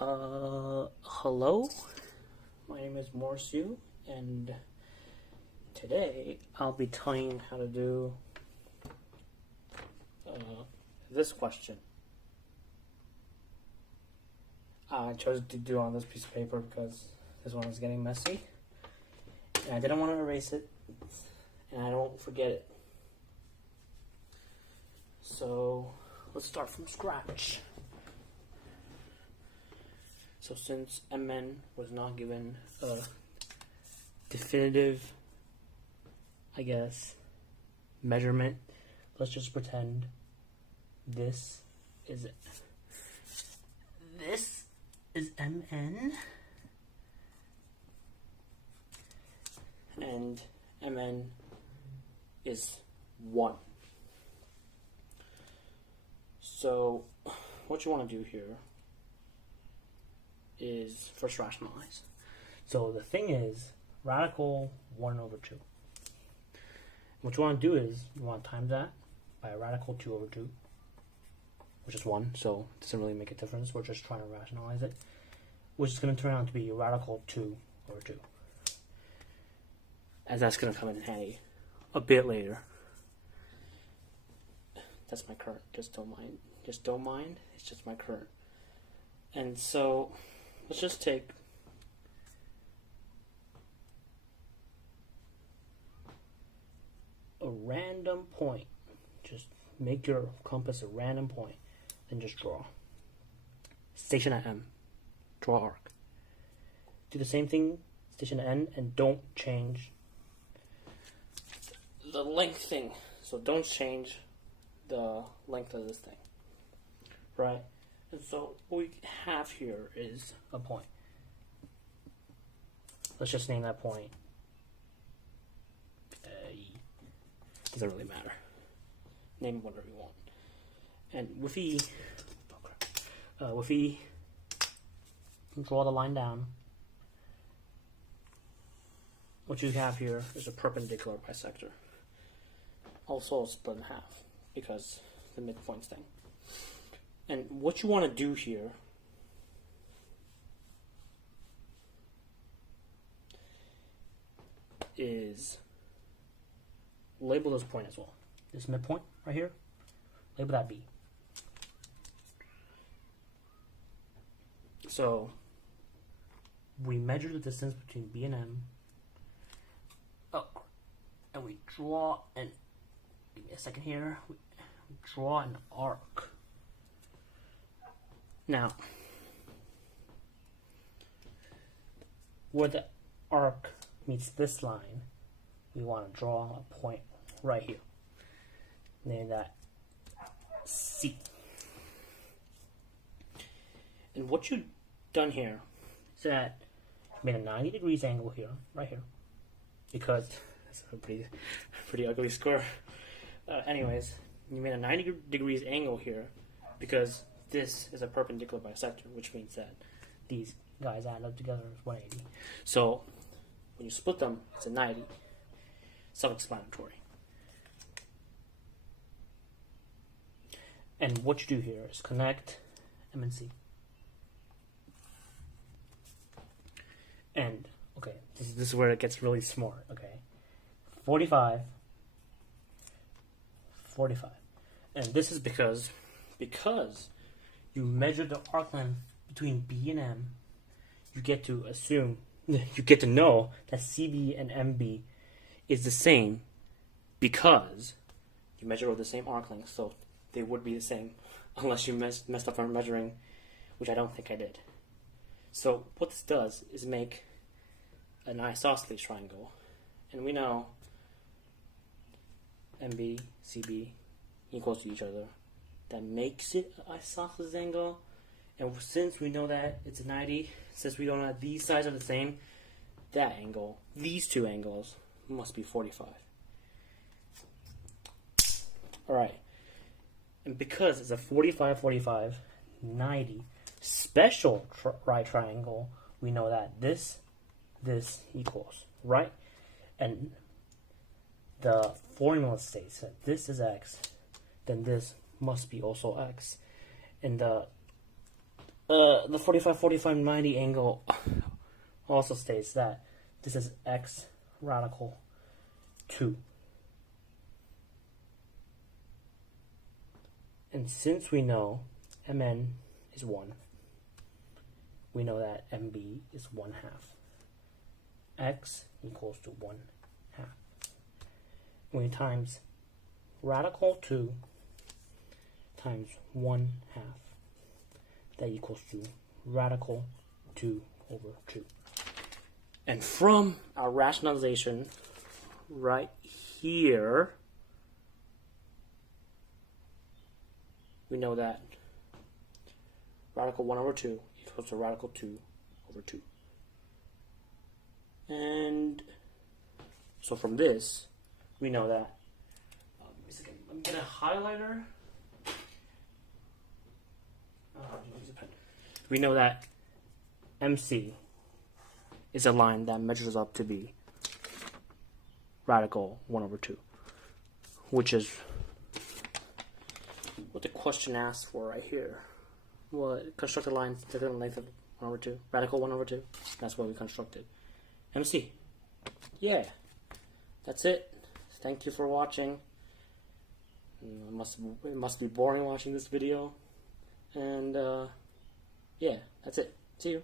Hello, my name is Morsu, and today I'll be telling you how to do this question. I chose to do on this piece of paper because this one is getting messy, and I didn't want to erase it, and I don't forget it. So, let's start from scratch. So since MN was not given a definitive, I guess, measurement, let's just pretend this is MN, and MN is 1. So what you want to do here is first rationalize. So the thing is, radical 1 over 2. What you want to do is, you want to times that by a radical 2 over 2, which is 1, so it doesn't really make a difference. We're just trying to rationalize it, which is going to turn out to be a radical 2 over 2. As that's going to come in handy a bit later. That's my current, just don't mind. It's just my current. And so let's just take a random point. Just make your compass a random point, then just draw. Station at M. Draw arc. Do the same thing, station at N, and don't change the length thing. So don't change the length of this thing. Right? And so what we have here is a point. Let's just name that point doesn't really matter. Name it whatever you want. And with E, draw the line down. What you have here is a perpendicular bisector. Also split in half because the midpoints thing. And what you want to do here is label this point as well. This midpoint right here, label that B. So we measure the distance between B and M. Oh, and we draw, and give me a second here. We draw an arc. Now, where the arc meets this line, we want to draw a point right here. Name that C. And what you've done here is that you made a 90 degrees angle here, right here, because that's a pretty ugly square. Anyways, you made a 90 degrees angle here because this is a perpendicular bisector, which means that these guys add up together as 180. So when you split them, it's a 90. Self-explanatory. And what you do here is connect M and C. And, okay, this is where it gets really smart, okay? 45. And this is because you measure the arc length between B and M, you get to know that CB and MB is the same because you measure over the same arc length, so they would be the same unless you messed up on measuring, which I don't think I did. So what this does is make an isosceles triangle, and we know MB, CB equals to each other. That makes it an isosceles angle, and since we know that it's a 90, since we don't know that these sides are the same, that angle, these two angles, must be 45. Alright, and because it's a 45, 90 special right triangle, we know that this equals, right? And the formula states that this is x, then this must be also x. And the the 45-45-90 angle also states that this is x radical 2. And since we know mn is 1, we know that mb is 1/2. X equals to 1/2. When we times radical 2 times 1/2, that equals to radical 2 over 2. And from our rationalization right here, we know that radical 1 over 2 equals to radical 2 over 2. And so from this, we know that, let me see, let me get a highlighter. We know that MC is a line that measures up to be radical 1 over 2, which is what the question asks for right here. What construct a line thicker than the length of 1 over 2, radical 1 over 2. That's what we constructed. MC. Yeah, that's it. Thank you for watching. It must be boring watching this video. And yeah, that's it. See you.